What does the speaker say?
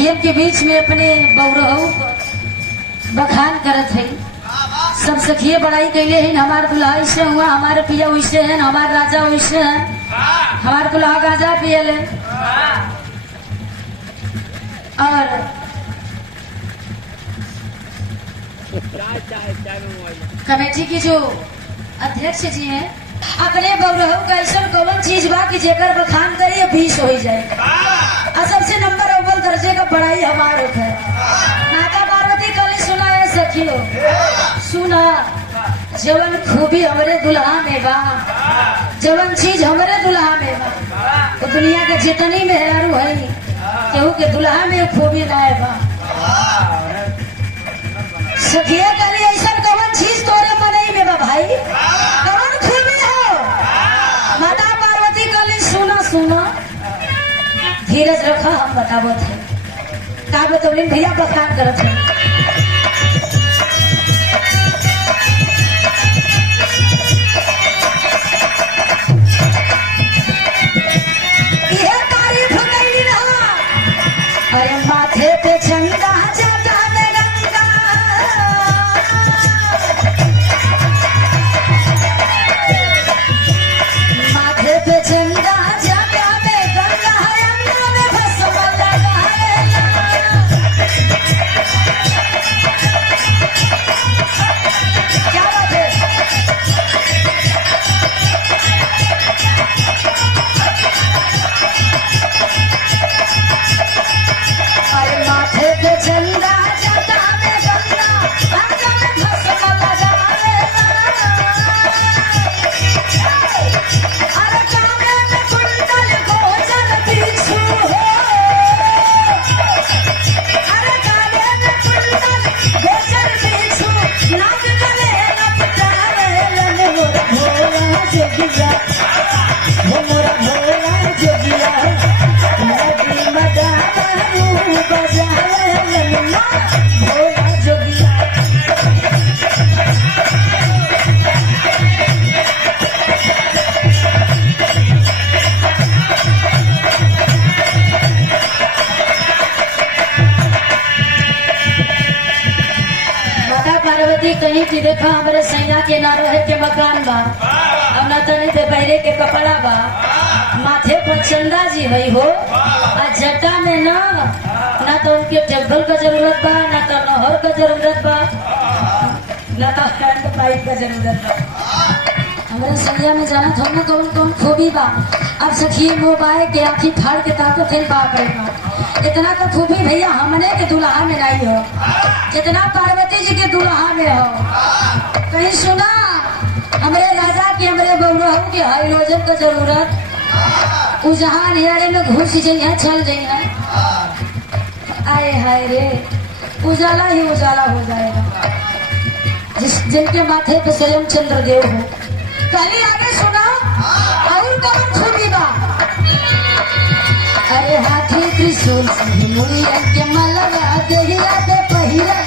सखियन के बीच में अपने बौरहू बखान करत है। सब सखिए बड़ाई कैले हैं, हमार दुल्हा ऐसे हुआ, हमारे पिया वैसे हैं, हमार राजा वैसे हैं, हमार दुल्हा गाजा पियले। और कमेटी की जो अध्यक्ष जी हैं, अपने बौरहू का ऐसा कौन चीज बा कि जेकर बखान करिए 20 हो जाए। और सबसे नंबर अव्वल दर्जे का पढ़ाई हमारे है। माता पार्वती कल सुना है सखियो, सुना जवन खूबी हमरे दुल्हा में बा, जवन चीज हमरे दुल्हा में बा, तो दुनिया के जितनी मेहरारू है केहू के दुल्हा में खूबी ना बा। सखिया कली ऐसा कवन चीज तोरे मनई में बा भाई, कवन खूबी हो। माता पार्वती कली सुना सुना, धीरज रखा, हम बतावत है का बतौलिन भैया बखान करत है। ये तारीफ कैली ना, अरे माथे पे चंदा जाता में गंगा, माथे पे चंदा जाता में गंगा, अंगना में भस्म लगावेला। क्या बात है। अरे माथे पे चंदा जाता में गंगा, अंगना में भस्म लगावेला। अरे काने में कुंडल गोचर बिच्छू हो, अरे काने में कुंडल गोचर बिच्छू, नाक गले लपटावेलन। मोरा भोला जोगिया, वो मोरा भोला जोगिया, नदी मदारू बजावेलन। भोला जोगिया माता पार्वती कहीं की देखा हमारे सैया के ना रहे के मकान बा, अब ना तनी पे पहले के कपड़ा बा, माथे पर चंदा जी है हो, और जटा में ना तो उनके टेबल का जरूरत बा, ना तो नहर का जरूरत बा, ना तो हैंड पाइप का जरूरत बा। हमारे सैया में जाना था ना कौन कौन खूबी बा। अब सखी मोबाइल के आँखी फाड़ के ताकत है बाप रे बाप, इतना तो खूबी भैया हमने के दुल्हा में नहीं हो जितना पार्वती जी के दुल्हा में हो। कहीं सुना हमारे राजा की, हमारे बहू के हाइड्रोजन का जरूरत, उ जहां निराले में घुस जाइए, चल जाइए, आए हाय रे उजाला ही उजाला हो जाएगा। जिनके माथे पे स्वयं चंद्रदेव हो। पहले आगे सुना और कौन खूबी बा। अरे हाथी त्रिशूल से मुड़िया के मलवा, देहिया पे पहिरा